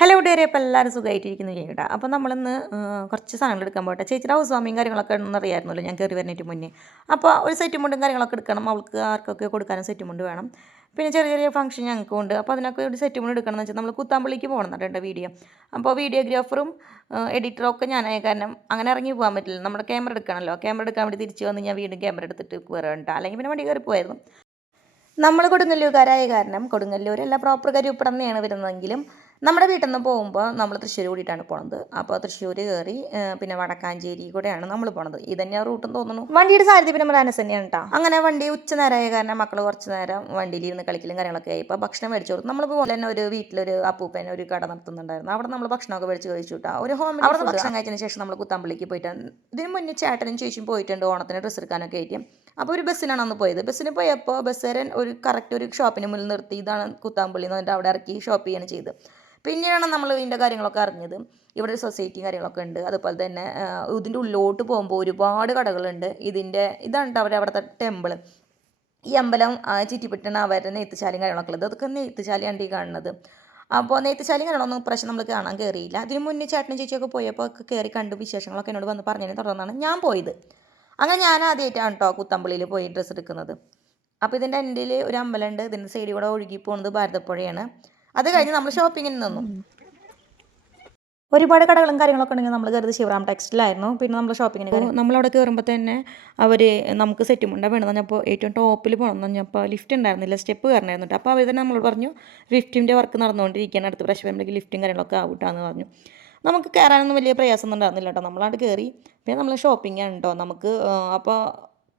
Hello ഡേരെ അപ്പോൾ എല്ലാവരും സുഖമായിട്ടിരിക്കുന്നു ചേട്ടാ. അപ്പോൾ നമ്മളിന്ന് കുറച്ച് സാധനങ്ങൾ എടുക്കാൻ പോട്ടെ. ചേച്ചിയുടെ ഹൗസ് വാമിങ് കാര്യങ്ങളൊക്കെ ഉണ്ടെന്ന് അറിയാമായിരുന്നല്ലോ ഞാൻ കയറി വരുന്നതിന് മുന്നേ. അപ്പോൾ ഒരു സെറ്റ് മുണ്ടും കാര്യങ്ങളൊക്കെ എടുക്കണം, അവൾക്ക് ആർക്കൊക്കെ കൊടുക്കാനും സെറ്റ് മുണ്ട് വേണം. പിന്നെ ചെറിയ ചെറിയ ഫംഗ്ഷൻ ഞങ്ങൾക്കും ഉണ്ട്. അപ്പോൾ അതിനൊക്കെ ഒരു സെറ്റ് മുണ്ട് എടുക്കണം എന്ന് വെച്ചാൽ നമ്മൾ കുത്താമ്പള്ളിക്ക് പോകണം കേട്ടോ വീഡിയോ. അപ്പോൾ വീഡിയോഗ്രാഫറും എഡിറ്ററും ഒക്കെ ഞാനായ കാരണം അങ്ങനെ ഇറങ്ങി പോകാൻ പറ്റില്ല. നമ്മുടെ ക്യാമറ എടുക്കണമല്ലോ, ക്യാമറ എടുക്കാൻ വേണ്ടി തിരിച്ച് വന്ന് ഞാൻ വീണ്ടും ക്യാമറ എടുത്തിട്ട് കയറണ്ട, അല്ലെങ്കിൽ പിന്നെ വണ്ടി കയറി പോയായിരുന്നു. നമ്മൾ കൊടുങ്ങല്ലൂർക്കാരായ കാരണം കൊടുങ്ങല്ലൂരല്ല പ്രോപ്പർ കരിപ്പടം തന്നെയാണ് വരുന്നതെങ്കിലും നമ്മുടെ വീട്ടിൽ നിന്ന് പോകുമ്പോൾ നമ്മൾ തൃശ്ശൂർ കൂടിയിട്ടാണ് പോണത്. അപ്പോൾ തൃശ്ശൂർ കയറി പിന്നെ വടക്കാഞ്ചേരി കൂടെയാണ് നമ്മൾ പോണത്. ഇത് തന്നെയാണ് റൂട്ടെന്ന് തോന്നുന്നു. വണ്ടിയുടെ സാരഥി പിന്നെ നമ്മുടെ അനസ് തന്നെയാണ് കേട്ടോ. അങ്ങനെ വണ്ടി ഉച്ച നേരമായ കാരണം മക്കൾ കുറച്ച് നേരം വണ്ടിയിൽ ഇരുന്ന് കളിക്കലും കാര്യങ്ങളൊക്കെ ആയി. ഇപ്പോൾ ഭക്ഷണം മേടിച്ചു കൊടുത്തു. നമ്മൾ പോലെ തന്നെ ഒരു വീട്ടിലൊരു അപ്പൂപ്പൻ ഒരു കട നടത്തുന്നുണ്ടായിരുന്നു. അവിടെ നമ്മൾ ഭക്ഷണമൊക്കെ മേടിച്ച് കഴിച്ചു കേട്ടോ. ഒരു ഹോം അവിടെ ഭക്ഷണം കഴിച്ചതിന് ശേഷം നമ്മൾ കുത്തമ്പള്ളിക്ക് പോയിട്ടാണ്. ഇതിന് മുന്നേ ചേട്ടനും ചേച്ചിയും പോയിട്ടുണ്ട് ഓണത്തിന് ഡ്രസ്സ് എടുക്കാനൊക്കെ ആയിട്ട്. അപ്പോൾ ഒരു ബസ്സിനാണ് അന്ന് പോയത്. ബസ്സിന് പോയപ്പോൾ ബസ്സുകാരൻ കറക്റ്റ് ഒരു ഷോപ്പിന് മുന്നിൽ നിർത്തി, ഇതാണ് കുത്താമ്പള്ളി എന്ന് പറഞ്ഞിട്ട് അവിടെ ഇറക്കി ഷോപ്പ് ചെയ്യാണ് ചെയ്ത്. പിന്നെയാണ് നമ്മൾ ഇതിൻ്റെ കാര്യങ്ങളൊക്കെ അറിഞ്ഞത്. ഇവിടെ ഒരു സൊസൈറ്റിയും കാര്യങ്ങളൊക്കെ ഉണ്ട്. അതുപോലെ തന്നെ ഇതിൻ്റെ ഉള്ളിലോട്ട് പോകുമ്പോൾ ഒരുപാട് കടകളുണ്ട്. ഇതാണ് അവിടുത്തെ ടെമ്പിൾ. ഈ അമ്പലം ചുറ്റിപ്പറ്റാണ് അവരുടെ നെയ്ത്തുശാലയും കാര്യങ്ങളൊക്കെ ഉള്ളത്. അതൊക്കെ നെയ്ത്തുശാലയാണ് ഈ കാണുന്നത്. അപ്പോൾ നെയ്ത്തുശാലയും കാര്യങ്ങളൊന്നും പ്രശ്നം നമ്മൾ കാണാൻ കയറിയില്ല. അതിന് മുന്നേ ചേട്ടനും ചേച്ചിയൊക്കെ പോയപ്പോൾ ഒക്കെ കയറി കണ്ട് വിശേഷങ്ങളൊക്കെ എന്നോട് വന്ന് പറഞ്ഞതിനെ തുടർന്നാണ് ഞാൻ പോയത്. അങ്ങനെ ഞാൻ ആദ്യമായിട്ടാണ് കേട്ടോ കുത്തമ്പള്ളിയിൽ പോയി ഡ്രസ്സ് എടുക്കുന്നത്. അപ്പോൾ ഇതിൻ്റെ എൻഡിൽ ഒരു അമ്പലമുണ്ട്. ഇതിൻ്റെ സൈഡിൽ കൂടെ ഒഴുകി പോകുന്നത് ഭാരതപ്പുഴയാണ്. അത് കഴിഞ്ഞ് നമ്മൾ ഷോപ്പിങ്ങിന് നിന്നു. ഒരുപാട് കടകളും കാര്യങ്ങളൊക്കെ ഉണ്ടെങ്കിൽ നമ്മൾ കയറിയത് ശിവറാം ടെക്സ്റ്റൈലായിരുന്നു. പിന്നെ നമ്മൾ ഷോപ്പിങ്ങിന് കയറി. നമ്മളവിടെ കയറുമ്പോൾ തന്നെ അവർ നമുക്ക് സെറ്റ് മുണ്ട വേണമെന്ന് പറഞ്ഞപ്പോൾ ഏറ്റവും ടോപ്പിൽ പോകണമെന്ന് പറഞ്ഞപ്പോൾ ലിഫ്റ്റ് ഉണ്ടായിരുന്നില്ല, സ്റ്റെപ്പ് കയറണമായിരുന്നു കേട്ടോ. അപ്പോൾ അവർ തന്നെ നമ്മളോട് പറഞ്ഞു ലിഫ്റ്റിൻ്റെ വർക്ക് നടന്നുകൊണ്ടിരിക്കുകയാണ്, അടുത്ത പ്രാവശ്യം വരുമ്പോഴേക്ക് ലിഫ്റ്റും കാര്യങ്ങളൊക്കെ ആവട്ടാന്ന് പറഞ്ഞു. നമുക്ക് കയറാനൊന്നും വലിയ പ്രയാസമൊന്നും ഉണ്ടായിരുന്നില്ല കേട്ടോ. നമ്മളവിടെ കയറി. പിന്നെ നമ്മൾ ഷോപ്പിംഗാണ് കേട്ടോ നമുക്ക്. അപ്പോൾ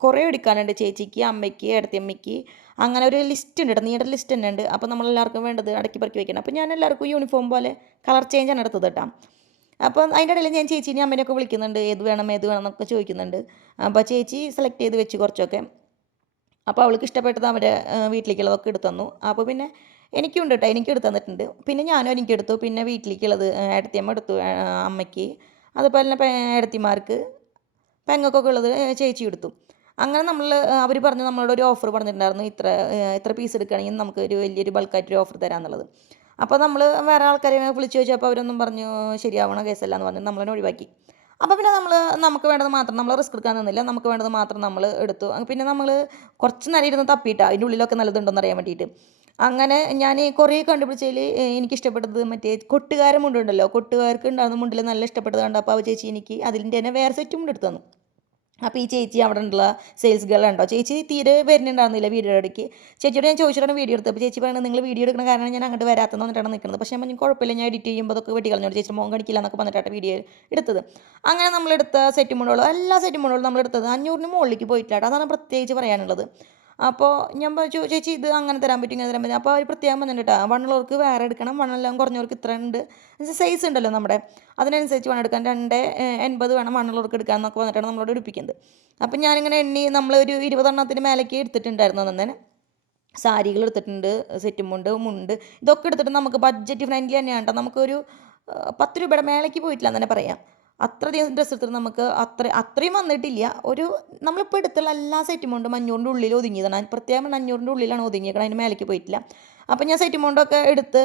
കുറേ എടുക്കാനുണ്ട്. ചേച്ചിക്ക്, അമ്മയ്ക്ക്, ഏടത്തിയമ്മയ്ക്ക്, അങ്ങനെ ഒരു ലിസ്റ്റ് ഉണ്ട് കേട്ടോ. നീണ്ട ലിസ്റ്റ് തന്നെ ഉണ്ട്. അപ്പോൾ നമ്മളെല്ലാവർക്കും വേണ്ടത് അടക്കി പറക്കി വെക്കണം. അപ്പോൾ ഞാൻ എല്ലാവർക്കും യൂണിഫോം പോലെ കളർ ചേഞ്ചാണ് എടുത്തത് കേട്ടോ. അപ്പം അതിൻ്റെ ഇടയിൽ ഞാൻ ചേച്ചീനെ അമ്മേനെയൊക്കെ വിളിക്കുന്നുണ്ട്, ഏത് വേണം എന്നൊക്കെ ചോദിക്കുന്നുണ്ട്. അപ്പോൾ ചേച്ചി സെലക്ട് ചെയ്ത് വെച്ച് കുറച്ചൊക്കെ. അപ്പോൾ അവൾക്ക് ഇഷ്ടപ്പെട്ടത് അവരെ വീട്ടിലേക്കുള്ളതൊക്കെ എടുത്തു തന്നു. അപ്പോൾ പിന്നെ എനിക്കുണ്ട് കേട്ടോ, എനിക്ക് എടുത്തു തന്നിട്ടുണ്ട്. പിന്നെ ഞാനും എനിക്കെടുത്തു. പിന്നെ വീട്ടിലേക്കുള്ളത് ഏടത്തിയമ്മ എടുത്തു അമ്മയ്ക്ക്. അതുപോലെ തന്നെ ഏടത്തിമാർക്ക് പെങ്ങൾക്കൊക്കെ ഉള്ളത് ചേച്ചി എടുത്തു. അങ്ങനെ അവർ പറഞ്ഞു നമ്മളോട് ഒരു ഓഫർ പറഞ്ഞിട്ടുണ്ടായിരുന്നു, ഇത്ര പീസ് എടുക്കുകയാണെങ്കിൽ നമുക്ക് ഒരു വലിയൊരു ബൾക്കായിട്ടൊരു ഓഫർ തരാമെന്നുള്ളത്. അപ്പോൾ നമ്മൾ വേറെ ആൾക്കാരെ വിളിച്ച് ചോദിച്ചപ്പോൾ അവരൊന്നും പറഞ്ഞു ശരിയാവണ കേസല്ല എന്ന് പറഞ്ഞ് നമ്മളതിനെ ഒഴിവാക്കി. അപ്പോൾ പിന്നെ നമുക്ക് വേണ്ടത് മാത്രം നമ്മൾ റിസ്ക് എടുക്കാൻ നിന്നില്ല. നമുക്ക് വേണ്ടത് മാത്രം നമ്മൾ എടുത്തു. പിന്നെ നമ്മൾ കുറച്ച് നേരം ഇരുന്ന് തപ്പിയിട്ടാണ് അതിൻ്റെ ഉള്ളിലൊക്കെ നല്ലതുണ്ടോയെന്ന് അറിയാൻ വേണ്ടിയിട്ട്. അങ്ങനെ ഞാൻ കുറേ കണ്ടുപിടിച്ചതിൽ എനിക്കിഷ്ടപ്പെട്ടത് മറ്റേ കൊട്ടുകാരൻ മുണ്ടുണ്ടല്ലോ, കൊട്ടുകാർക്ക് ഉണ്ടാകുന്ന മുണ്ടിൽ നല്ല ഇഷ്ടപ്പെട്ടത് കണ്ടപ്പോൾ അപ്പോൾ ചേച്ചി എനിക്ക് അതിൻ്റെ തന്നെ വേറെ സെറ്റും മുണ്ട് എടുത്തു തന്നു. അപ്പോൾ ഈ ചേച്ചി അവിടെ ഉള്ള സെയിൽസ് ഗേൾ ഉണ്ടോ, ചേച്ചി തീരെ വരുന്നുണ്ടായിരുന്നില്ല വീഡിയോ ഇടയ്ക്ക്. ചേച്ചിയോട് ഞാൻ ചോദിച്ചിട്ടാണ് വീഡിയോ എടുത്തത്. അപ്പോൾ ചേച്ചി പറയുന്നത് നിങ്ങൾ വീഡിയോ എടുക്കുന്ന കാരണം ഞാൻ അങ്ങോട്ട് വരാത്തെന്ന് പറഞ്ഞിട്ടാണ് നിൽക്കുന്നത്. പക്ഷേ ഞാൻ കുഴപ്പമില്ല, ഞാൻ എഡിറ്റ് ചെയ്യുമ്പോൾ അതൊക്കെ വെട്ടി കളഞ്ഞോട്, ചേച്ചി മോൻ കണിക്കില്ല എന്നൊക്കെ പറഞ്ഞിട്ടാണ് വീഡിയോ എടുത്തത്. അങ്ങനെ നമ്മളെടുത്ത സെറ്റ് മുണ്ടുകളും എല്ലാ സെറ്റ് മുണ്ടുകളും നമ്മളെടുത്തത് 500-ന് മുകളിലേക്ക് പോയിട്ടില്ല. അതാണ് പ്രത്യേകിച്ച് പറയാനുള്ളത്. അപ്പോൾ ഞാൻ ചേച്ചി ഇത് അങ്ങനെ തരാൻ പറ്റും, ഇങ്ങനെ തരാൻ പറ്റും. അപ്പോൾ അവർ പ്രത്യേകം പറഞ്ഞിട്ടാ വണ്ണുള്ളവർക്ക് വേറെ എടുക്കണം, വണ്ണെല്ലാം കുറഞ്ഞവർക്ക് ഇത്ര ഉണ്ട്, സൈസ് ഉണ്ടല്ലോ നമ്മുടെ, അതിനനുസരിച്ച് വേണം എടുക്കാൻ. 280 വേണം വണ്ണുള്ളവർക്ക് എടുക്കാൻ എന്നൊക്കെ വന്നിട്ടാണ് നമ്മളോട് എടുപ്പിക്കുന്നത്. അപ്പം ഞാനിങ്ങനെ നമ്മളൊരു 20 എണ്ണത്തിന് മേലേക്ക് എടുത്തിട്ടുണ്ടായിരുന്നു. തന്നെ സാരികൾ എടുത്തിട്ടുണ്ട്, സെറ്റും മുണ്ട് ഇതൊക്കെ എടുത്തിട്ട് നമുക്ക് ബഡ്ജറ്റ് ഫ്രണ്ട്ലി തന്നെയാണ് കേട്ടോ. നമുക്കൊരു 10 രൂപയുടെ മേലേക്ക് പോയിട്ടില്ല എന്ന് തന്നെ പറയാം. അത്രയധികം ഡ്രസ്സ് എടുത്തിട്ട് നമുക്ക് അത്രയും വന്നിട്ടില്ല. നമ്മളിപ്പോൾ എടുത്തുള്ള എല്ലാ സെറ്റും കൊണ്ടും 500-ൻ്റെ ഉള്ളിൽ ഒതുങ്ങിയതാണ്. പ്രത്യേകം 500-ൻ്റെ ഉള്ളിലാണ് ഒതുങ്ങിയേക്കണം, അതിന് മേലേക്ക് പോയിട്ടില്ല. അപ്പം ഞാൻ സെറ്റും കൊണ്ടൊക്കെ എടുത്ത്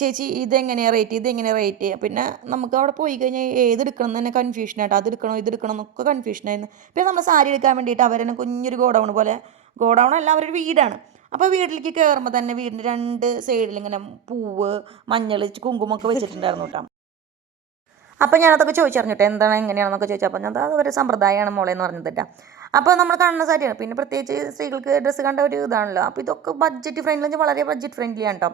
ചേച്ചി ഇതെങ്ങനെയാണ് റേറ്റ്. പിന്നെ നമുക്ക് അവിടെ പോയി കഴിഞ്ഞാൽ ഏതെടുക്കണം എന്ന് തന്നെ കൺഫ്യൂഷനായിട്ട്, ഇതെടുക്കണോ എന്നൊക്കെ കൺഫ്യൂഷനായിരുന്നു. പിന്നെ നമ്മൾ സാരി എടുക്കാൻ വേണ്ടിയിട്ട് അവരെന്നെ കുഞ്ഞൊരു ഗോഡൗൺ അല്ല, അവരൊരു വീടാണ്. അപ്പോൾ വീട്ടിലേക്ക് കയറുമ്പോൾ തന്നെ വീടിൻ്റെ 2 സൈഡിൽ ഇങ്ങനെ പൂവ്, മഞ്ഞൾ, കുങ്കുമൊക്കെ വെച്ചിട്ടുണ്ടായിരുന്നു കേട്ടോ. അപ്പോൾ ഞാനതൊക്കെ ചോദിച്ചറിഞ്ഞിട്ട് എന്താണ് എങ്ങനെയാണെന്നൊക്കെ ചോദിച്ചപ്പോൾ ഞാൻ അതൊരു സമ്പ്രദായമാണ് മോളെ എന്ന് പറഞ്ഞിട്ടാ. അപ്പോൾ നമ്മൾ കാണുന്ന സാരിയാണ്. പിന്നെ പ്രത്യേകിച്ച് സ്ത്രീകൾക്ക് ഡ്രസ്സ് കണ്ട ഒരു ഇതാണല്ലോ. അപ്പോൾ ഇതൊക്കെ ബഡ്ജറ്റ് ഫ്രണ്ട്ലി, വളരെ ബഡ്ജറ്റ് ഫ്രണ്ട്ലിയാണ് കേട്ടോ.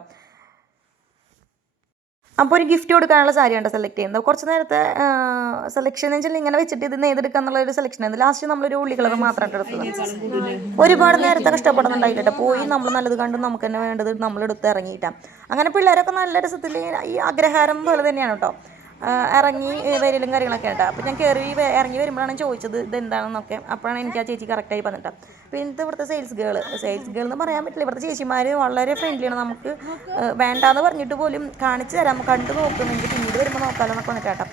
അപ്പോൾ ഒരു ഗിഫ്റ്റ് കൊടുക്കാനുള്ള സാരിയാണ് സെലക്ട് ചെയ്യുന്നത്. കുറച്ച് നേരത്തെ സെലക്ഷൻ എന്ന് വെച്ചാൽ ഇങ്ങനെ വെച്ചിട്ട് ഇത് നെയ്തെടുക്കുക എന്നുള്ളൊരു സെലക്ഷൻ ആയിരുന്നു. ലാസ്റ്റ് നമ്മളൊരു ഉള്ളി കളർ മാത്രമായിട്ട് എടുത്തത്. ഒരുപാട് നേരത്തെ കഷ്ടപ്പെടുന്നുണ്ടായില്ല. പോയി നമ്മൾ നല്ലത് കണ്ട് നമുക്ക് തന്നെ വേണ്ടത് നമ്മളെടുത്ത് ഇറങ്ങിയിട്ടാണ്. അങ്ങനെ പിള്ളേരൊക്കെ നല്ല രസത്തിൽ ഈ അഗ്രഹാരം പോലെ തന്നെയാണ് കേട്ടോ ഇറങ്ങി വരലും കാര്യങ്ങളൊക്കെ ഉണ്ട്. അപ്പോൾ ഞാൻ ഇറങ്ങി വരുമ്പോഴാണ് ചോദിച്ചത് ഇതെന്താണെന്നൊക്കെ. അപ്പോഴാണ് എനിക്ക് ആ ചേച്ചി കറക്റ്റായി പറഞ്ഞിട്ടാണ്. പിന്നെ ഇവിടുത്തെ സെയിൽസ് ഗേൾ എന്ന് പറയാൻ പറ്റില്ല, ഇവിടുത്തെ ചേച്ചിമാർ വളരെ ഫ്രണ്ട്ലിയാണ്. നമുക്ക് വേണ്ടാന്ന് പറഞ്ഞിട്ട് പോലും കാണിച്ചു തരാം, കണ്ടു നോക്കുന്നെങ്കിൽ പിന്നീട് വരുമ്പോൾ നോക്കാമല്ലോ എന്നൊക്കെ വന്നിട്ടാട്ടോ.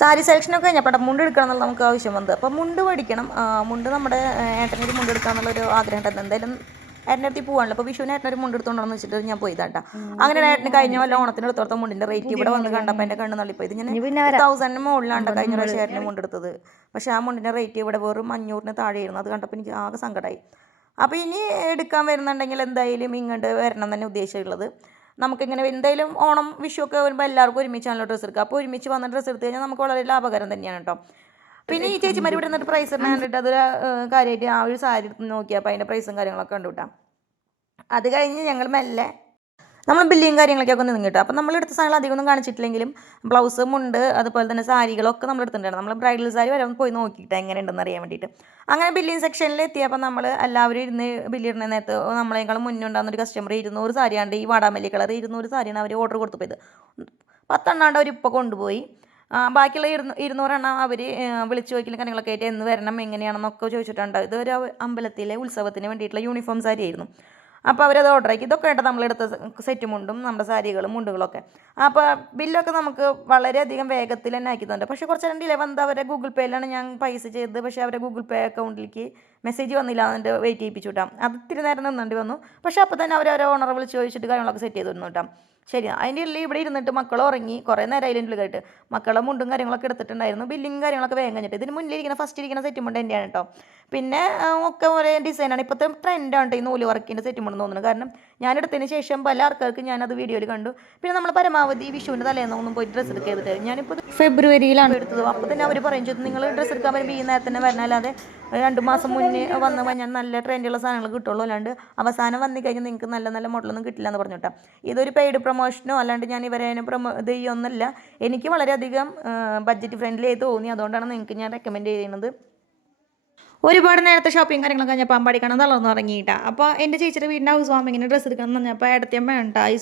സാരി സെലക്ഷനൊക്കെ കഴിഞ്ഞപ്പോൾ മുണ്ട് എടുക്കണം എന്നുള്ള നമുക്ക് ആവശ്യം വന്നത്. അപ്പോൾ മുണ്ട് പഠിക്കണം. മുണ്ട് നമ്മുടെ ഏട്ടനൊരു മുണ്ട് എടുക്കുക എന്നുള്ളൊരു ആഗ്രഹം ഉണ്ടായിരുന്നു. എന്തായാലും ഏട്ടൻ്റെ അടുത്ത് പോകാണല്ലോ. അപ്പോൾ വിഷുവിന് ഏട്ടനൊരു മുണ്ട് എടുത്തോണ്ടെന്ന് വെച്ചിട്ട് ഞാൻ പോയതാട്ടാ. അങ്ങനെ ഏട്ടന് കഴിഞ്ഞ വല്ല ഓണത്തിന് എടുത്തോർത്ത മുണ്ടിൻ്റെ റേറ്റ് ഇവിടെ വന്ന് കണ്ടപ്പോൾ എൻ്റെ കണ്ണ് തള്ളിപ്പോയി. ഇത് ഞാൻ 1000 മുകളിലാണ് കഴിഞ്ഞ പ്രാവശ്യം ഏട്ടന് മുണ്ടെടുത്തത്. പക്ഷേ ആ മുണ്ടിൻ്റെ റേറ്റ് ഇവിടെ വെറും 500 താഴെയായിരുന്നു. അത് കണ്ടപ്പോൾ എനിക്ക് ആകെ സങ്കടമായി. അപ്പോൾ ഇനി എടുക്കാൻ വരുന്നുണ്ടെങ്കിൽ എന്തായാലും ഇങ്ങോട്ട് വരണം തന്നെ ഉദ്ദേശമുള്ളത്. നമുക്കിങ്ങനെ എന്തായാലും ഓണം വിഷു ഒക്കെ വരുമ്പോൾ എല്ലാവർക്കും ഒരുമിച്ചാണല്ലോ ഡ്രസ്സ് എടുക്കുക. അപ്പോൾ ഒരുമിച്ച് വന്ന ഡ്രസ്സ് എടുത്ത് കഴിഞ്ഞാൽ നമുക്ക് വളരെ ലാഭകരം തന്നെയാണ് കേട്ടോ. പിന്നെ ഈ ചേച്ചിമാർ ഇവിടെ നിന്നിട്ട് പ്രൈസ് ഇടുന്ന കണ്ടിട്ട് അതൊരു കാര്യമായിട്ട് ആ ഒരു സാരി എടുത്ത് നോക്കിയപ്പോൾ അതിൻ്റെ പ്രൈസും കാര്യങ്ങളൊക്കെ കണ്ടു കിട്ടാം. അത് കഴിഞ്ഞ് ഞങ്ങൾ മെല്ലെ നമ്മൾ ബില്ലിങ് കാര്യങ്ങളൊക്കെ ഒന്ന് നിന്നിട്ട്. അപ്പം നമ്മൾ എടുത്ത സാധനങ്ങൾ അധികമൊന്നും കാണിച്ചിട്ടില്ലെങ്കിലും ബ്ലൗസ്, മുണ്ട്, അതുപോലെ തന്നെ സാരികളൊക്കെ നമ്മൾ എടുത്തിട്ടുണ്ടായിരുന്നു. നമ്മൾ ബ്രൈഡൽ സാരി വരെ പോയി നോക്കിയിട്ട് എങ്ങനെയുണ്ടെന്ന് അറിയാൻ വേണ്ടിയിട്ട്. അങ്ങനെ ബില്ലിങ് സെക്ഷനിൽ എത്തിയപ്പോൾ നമ്മൾ എല്ലാവരും ഇരുന്ന് ബില്ലിടുന്ന നേരത്ത് നമ്മളെക്കാളും മുന്നേ ഉണ്ടാകുന്ന ഒരു കസ്റ്റമർ 200 സാരിയാണ്ട് ഈ വാടാമല്ലി കളർ 200 സാരിയാണ് അവർ ഓർഡർ കൊടുത്തു പോയത്. 10 എണ്ണാണ്ട് അവരിപ്പോൾ കൊണ്ടുപോയി. ബാക്കിയുള്ള 200 എണ്ണം അവർ വിളിച്ചു ചോദിക്കലും കാര്യങ്ങളൊക്കെ ആയിട്ട് എന്ന് വരണം എങ്ങനെയാണെന്നൊക്കെ ചോദിച്ചിട്ടുണ്ട്. ഇതൊരു അമ്പലത്തിലെ ഉത്സവത്തിന് വേണ്ടിയിട്ടുള്ള യൂണിഫോം സാരിയായിരുന്നു. അപ്പോൾ അവരത് ഓർഡർ ആക്കി. ഇതൊക്കെ ആയിട്ട് നമ്മളെടുത്ത സെറ്റ് മുണ്ടും നമ്മുടെ സാരികളും മുണ്ടുകളൊക്കെ. അപ്പോൾ ബില്ലൊക്കെ നമുക്ക് വളരെയധികം വേഗത്തിൽ തന്നെ ആക്കി തന്നിട്ടുണ്ട്. പക്ഷേ കുറച്ച് ഡിലേ വന്നത് അവരെ ഗൂഗിൾ പേയിലാണ് ഞാൻ പൈസ ചെയ്തത്. പക്ഷേ അവരെ ഗൂഗിൾ പേ അക്കൗണ്ടിലേക്ക് മെസ്സേജ് വന്നില്ല, എന്നിട്ട് വെയിറ്റ് ചെയ്യിപ്പിച്ചു കേട്ടോ. അത് ഇത്തിരി നേരം നിന്നേണ്ടി വന്നു. പക്ഷേ അപ്പോൾ തന്നെ അവരെ ഓണറെ വിളിച്ച് ചോദിച്ചിട്ട് കാര്യങ്ങളൊക്കെ സെറ്റ് ചെയ്ത് തന്നു കേട്ടോ. ശരി, അതിൻ്റെ ഉള്ളിൽ ഇവിടെ ഇരുന്നിട്ട് മക്കൾ ഉറങ്ങി കുറേ നേരം അതിൻ്റെ ഉള്ളിലായിട്ട് മക്കളെ മുണ്ടും കാര്യങ്ങളൊക്കെ എടുത്തിട്ടുണ്ടായിരുന്നു. ബില്ലിങ് കാര്യങ്ങളൊക്കെ വേഗം കഴിഞ്ഞിട്ട് ഇതിന് മുന്നിലിരിക്കുന്ന ഫസ്റ്റ് ഇരിക്കുന്ന സെറ്റ് മുണ്ട് തന്നെയാണ് കേട്ടോ. പിന്നെ ഒക്കെ ഒരേ ഡിസൈനാണ്. ഇപ്പോഴത്തെ ട്രെൻഡാണ് ഈ നൂല് വർക്കിൻ്റെ സെറ്റ് മുണ്ടെന്ന് തോന്നുന്നു. കാരണം ഞാനെടുത്തതിന് ശേഷം പല ആൾക്കാർക്ക് ഞാനത് വീഡിയോയിൽ കണ്ടു. പിന്നെ നമ്മൾ പരമാവധി വിഷുവിൻ്റെ തലേന്നൊന്നും പോയി ഡ്രസ്സ് എടുക്കുക ചെയ്തിട്ട് ഞാനിപ്പോൾ ഫെബ്രുവരിയിലാണ് എടുത്തത്. അപ്പോൾ തന്നെ അവർ പറയും ചെയ്തു നിങ്ങൾ ഡ്രസ്സ് എടുക്കാൻ വരുമ്പോൾ ഈ നേരത്തെ തന്നെ വരണം, അല്ലാതെ 2 മാസം മുന്നേ വന്ന് കഴിഞ്ഞാൽ നല്ല ട്രെൻഡുള്ള സാധനങ്ങൾ കിട്ടുള്ളൂ, അല്ലാണ്ട് അവസാനം വന്നു കഴിഞ്ഞാൽ നിങ്ങൾക്ക് നല്ല നല്ല മോഡലൊന്നും കിട്ടില്ല എന്ന് പറഞ്ഞു കേട്ടോ. ഇതൊരു പെയ്ഡ് പ്രൊമോഷനോ അല്ലാണ്ട് ഞാൻ ഇവരെ ഇത് ചെയ്യൊന്നുമില്ല. എനിക്ക് വളരെയധികം ബഡ്ജറ്റ് ഫ്രണ്ട്ലി ആയി തോന്നി. അതുകൊണ്ടാണ് നിങ്ങൾക്ക് ഞാൻ റെക്കമെൻഡ് ചെയ്യുന്നത്. ഒരുപാട് നേരത്തെ ഷോപ്പിംഗ് കാര്യങ്ങളൊക്കെ കഴിഞ്ഞപ്പോൾ അമ്പാടി കാണാൻ തളർന്നു തുടങ്ങിയിട്ടാണ്. അപ്പോൾ എൻ്റെ ചേച്ചിയുടെ വീടിൻ്റെ ഹൗസ് വാമിങ്ങിന് ഡ്രസ്സ് എടുക്കണം എന്ന് പറഞ്ഞപ്പോൾ ഏട്ടത്തിയമ്മ വേണ്ട ഈ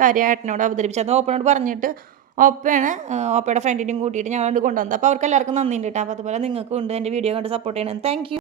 കാര്യം ഏട്ടനോട് അവതരിപ്പിച്ചത്. അത് ഓപ്പനോട് പറഞ്ഞിട്ട് ഓപ്പയുടെ ഫ്രണ്ടിനെയും കൂട്ടിയിട്ട് ഞങ്ങളോട് കൊണ്ടുവന്നത്. അപ്പോൾ അവർക്ക് എല്ലാവർക്കും നന്ദിയുണ്ട് കേട്ടോ. അപ്പോൾ അതുപോലെ നിങ്ങൾക്കും ഉണ്ട് എൻ്റെ വീഡിയോ കണ്ട് സപ്പോർട്ട് ചെയ്യണം. Thank you.